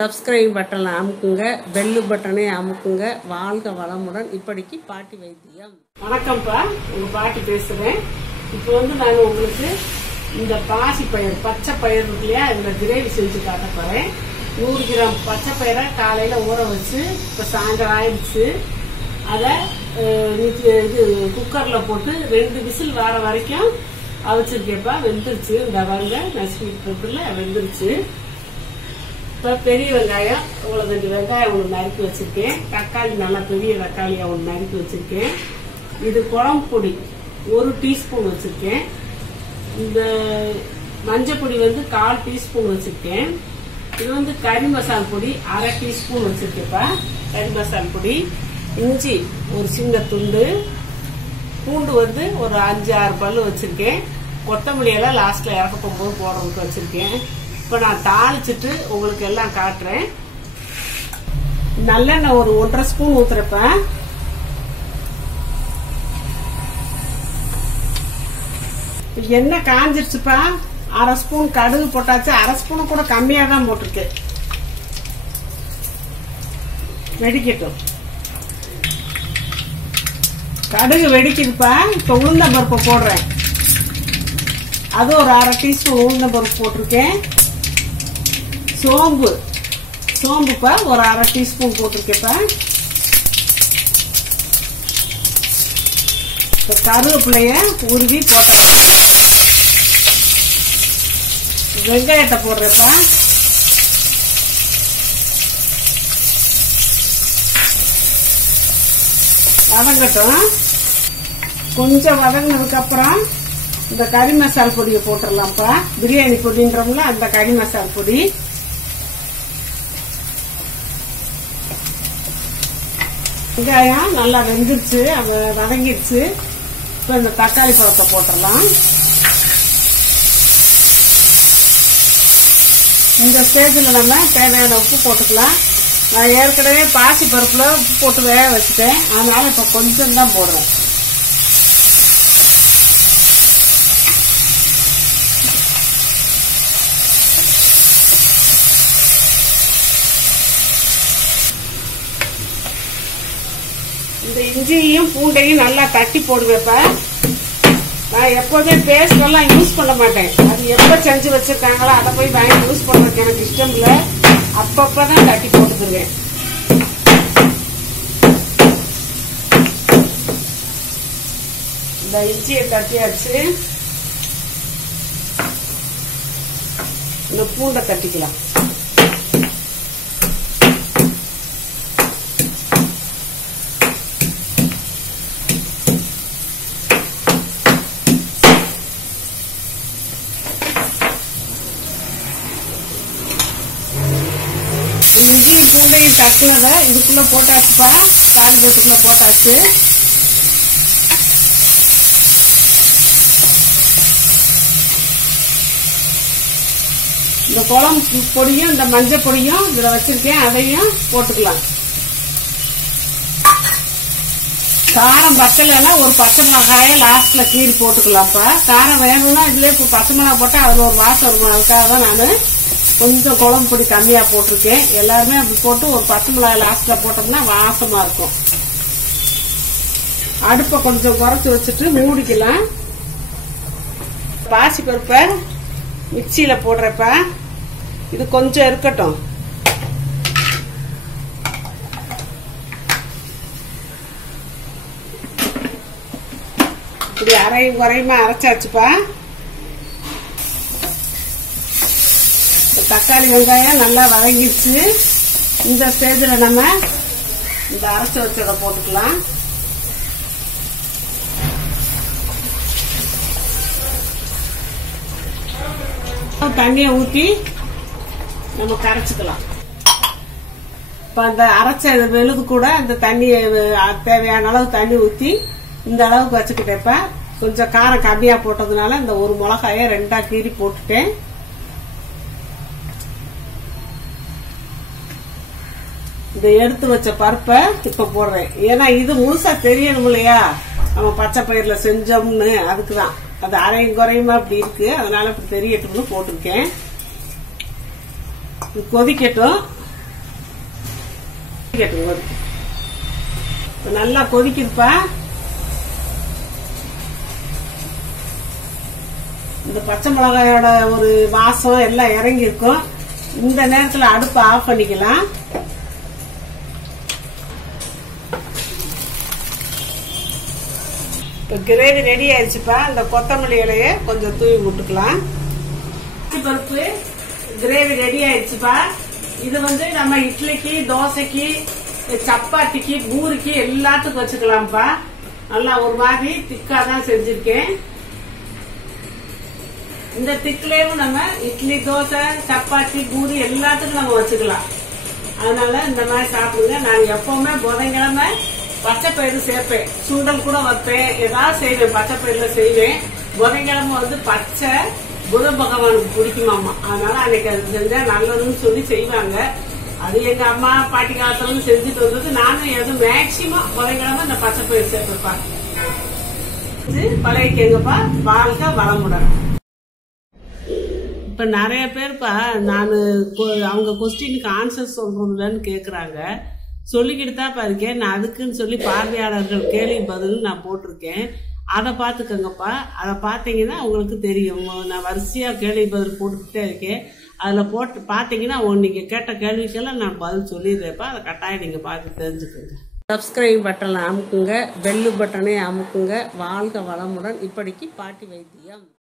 Subscribe பட்டனை அமுக்குங்க, bell பட்டனை அமுக்குங்க. வாழ்க வளமுடன். இப்படிக்கு பாட்டி வைத்தியம். வணக்கம்ப்பா, உங்க பாட்டி பேசுறேன். இப்போ நான் உங்களுக்கு இந்த பாசி பயிர், பச்சை பயிர் இருக்கு இல்லையா, இந்த கிரேவி செஞ்சு காட்ட போறேன். 100 கிராம் பச்சை பயிரை காலையில ஊற வச்சு இப்போ சாயந்தரம் ஆயிடுச்சு. அதை இது குக்கர்ல போட்டு 2 விசில் வர வரைக்கும் அவிச்சிருக்கேப்பா. வெந்துருச்சு. இந்த வாங்க நசுக்கிட்டு வெந்துருச்சு. இப்போ பெரிய வெங்காயம் இவ்வளோ 2 வெங்காயம் ஒன்று நறுக்கி வச்சிருக்கேன். தக்காளி நல்லா பெரிய தக்காளியா ஒன்று நறுக்கி வச்சிருக்கேன். இது குழம்பு பொடி 1 டீஸ்பூன் வச்சிருக்கேன். இந்த மஞ்சள் பொடி 1/4 டீஸ்பூன் வச்சிருக்கேன். இது கறி மசால் பொடி 1/2 டீஸ்பூன் வச்சிருக்கேன்ப்பா. கறி மசால் பொடி, இஞ்சி ஒரு சின்ன துண்டு, பூண்டு ஒரு 5-6 பல்லு வச்சிருக்கேன். கொத்தமல்லி எல்லாம் லாஸ்ட்ல இறக்க போகும்போது போடுறதுக்கு வச்சிருக்கேன். இப்ப நான் தாளிச்சிட்டு உங்களுக்கு எல்லாம் காட்டுறேன். நல்லெண்ணெய் ஒரு 1.5 ஸ்பூன் ஊத்துறப்ப. எண்ணெய் காஞ்சிருச்சுப்பா. 1/2 ஸ்பூன் கடுகு போட்டாச்சு. 1/2 ஸ்பூன் கூட கம்மியா தான் போட்டிருக்கு. வெடிக்கட்டும். கடுகு வெடிக்குதுப்பா. இப்ப உளுந்த பருப்பு போடுறேன். அது ஒரு 1/2 டீஸ்பூன் உளுந்த பருப்பு போட்டிருக்கேன். சோம்புப்பா ஒரு 1/2 டீஸ்பூன் போட்டிருக்கேப்பா. கருவேப்பிலைய உருவி போட்டேன். வெங்காயத்தை போடுறப்பா. வதங்கட்டும். கொஞ்சம் வதங்கினதுக்கு அப்புறம் இந்த கறி மசால் பொடியை போட்டுடலாம்ப்பா. பிரியாணி பொடின்றோம்ல, அந்த கறி மசால் பொடி. வெங்காயம் நல்லா வெந்துருச்சு, அது வதங்கிடுச்சு. இப்ப இந்த தக்காளி பழத்தை போட்டுடலாம். இந்த ஸ்டேஜில் நம்ம தேவையான உப்பு போட்டுக்கலாம். நான் ஏற்கனவே பாசி பருப்புல உப்பு போட்டு வேக வச்சுட்டேன், அதனால இப்ப கொஞ்சம் தான் போடுறேன். இந்த இஞ்சியையும் பூண்டையும் நல்லா தட்டி போடுவேப்ப. நான் எப்போதே பேஸ்ட் எல்லாம் யூஸ் பண்ண மாட்டேன். அது எப்ப செஞ்சு வச்சிருக்காங்களோ அதை போய் வாங்கி யூஸ் பண்றதுக்கு எனக்கு இஷ்டம் இல்ல. அப்பப்பதான் தட்டி போட்டுக்குவேன். இந்த இஞ்சியை தட்டியாச்சு. இந்த பூண்டை தட்டிக்கலாம். இஞ்சியும் பூண்டையும் தட்டுனத இதுக்குள்ள போட்டாச்சுப்பா. தாளிபத்துக்குள்ள போட்டாச்சு. இந்த குழம்பு பொடியும் இந்த மஞ்சள் பொடியும் இதுல வச்சிருக்கேன், அதையும் போட்டுக்கலாம். காரம் பத்தலைன்னா ஒரு பச்சை மிளகாய லாஸ்ட்ல கீறி போட்டுக்கலாம்ப்பா. காரம் வேணும்னா இதுல இப்ப பச்சை மிளகாய் போட்டா அதுல ஒரு வாசம் இருக்கும். அதுக்காக தான் நானு கொஞ்சம் குழம்பு பொடி கம்மியா போட்டிருக்கேன். எல்லாருமே அப்படி போட்டு ஒரு பச்சை மிளகாய் லாஸ்ட்ல போட்டோம்னா வாசமா இருக்கும். அடுப்பை கொஞ்சம் குறைச்சு வச்சுட்டு மூடிக்கலாம். பாசி பருப்பை மிக்சியில போடுறப்ப இது கொஞ்சம் இருக்கட்டும். இப்படி அரையும் குறையுமா அரைச்சாச்சுப்பா. தக்காளி வெங்காயம் நல்லா வதங்கிடுச்சு. இந்த ஸ்டேஜ்ல நம்ம இந்த அரைச்சு வச்சதை போட்டுக்கலாம். தண்ணியை ஊற்றி நம்ம கரைச்சுக்கலாம். இப்ப அந்த அரைச்ச வெளுது கூட இந்த தண்ணியை தேவையான அளவு தண்ணி ஊற்றி இந்த அளவுக்கு வச்சுக்கிட்டேப்ப. கொஞ்சம் காரம் கம்மியா போட்டதுனால இந்த ஒரு மிளகாய 2ஆ கீறி போட்டுட்டேன். இந்த எடுத்து வச்ச பருப்பை இப்ப போடுறேன். ஏன்னா இது முழுசா தெரியணும் இல்லையா, நம்ம பச்சை பயிர்ல செஞ்சோம்னு. அதுக்குதான் அது அரையும் குறையுமா அப்படி இருக்கு. அதனால இப்படி தெரியட்டும்னு போட்டிருக்கேன். கொதிக்கட்டும். நல்லா கொதிக்குதுப்பா. இந்த பச்சை மிளகாயோட ஒரு வாசம் எல்லாம் இறங்கி இருக்கும். இந்த நேரத்துல அடுப்பை ஆஃப் பண்ணிக்கலாம். இப்போ கிரேவி ரெடி ஆயிடுச்சுப்பா. இந்த கொத்தமல்லி இலைய கொஞ்சம் தூவி விட்டுக்கலாம். பருப்பு கிரேவி ரெடி ஆயிடுச்சுப்பா. இது வந்து நம்ம இட்லிக்கு, தோசைக்கு, சப்பாத்திக்கு, பூரிக்கு எல்லாத்துக்கும் வச்சுக்கலாம்ப்பா. நல்லா ஒரு மாதிரி திக்கா தான் செஞ்சிருக்கேன். இந்த திக்லேயும் நம்ம இட்லி, தோசை, சப்பாத்தி, பூரி எல்லாத்துக்கும் நம்ம வச்சுக்கலாம். அதனால இந்த மாதிரி சாப்பிடுங்க. நான் எப்பவுமே புதன்கிழமை பச்சை பயிறு சேர்ப்பேன். சுண்டல் கூட வைப்பேன், ஏதாவது செய்வேன். பச்சை பயிறுல செய்வேன். புதன்கிழமை வந்து பச்சை புத பகவானுக்கு பிடிக்குமாமா. அதனால அன்னைக்கு அது செஞ்சா நல்லதுன்னு சொல்லி செய்வாங்க. அது எங்க அம்மா பாட்டி காலத்துல செஞ்சுட்டு வந்தது. நானும் எதுவும் மேக்சிமம் புதன்கிழமை இந்த பச்சை பயிறு சேர்த்துப்பேன். பழகிக்கங்கப்பா. வாழ்க்கை வளமுடன். இப்ப நிறைய பேர்ப்பா நான் அவங்க கொஸ்டினுக்கு ஆன்சர் சொல்றதுலன்னு கேக்குறாங்க. சொல்லிக்கிட்டு தான் இருக்கேன். நான் அதுக்குன்னு சொல்லி பார்வையாளர்கள் கேள்வி பதில் நான் போட்டிருக்கேன். அதை பார்த்துக்கங்கப்பா. அதை பார்த்தீங்கன்னா உங்களுக்கு தெரியும். நான் வரிசையா கேள்வி பதில் போட்டுக்கிட்டே இருக்கேன். அதுல போட்டு பார்த்தீங்கன்னா நீங்க கேட்ட கேள்விக்கெல்லாம் நான் பதில் சொல்லிடுறேன்ப்பா. அதை கட்டாயம் நீங்க பார்த்து தெரிஞ்சுக்கோங்க. சப்ஸ்கிரைப் பட்டனை அமுக்குங்க, பெல்லு பட்டனை அமுக்குங்க. வாழ்க வளமுடன். இப்படிக்கு பாட்டி வைத்தியம்.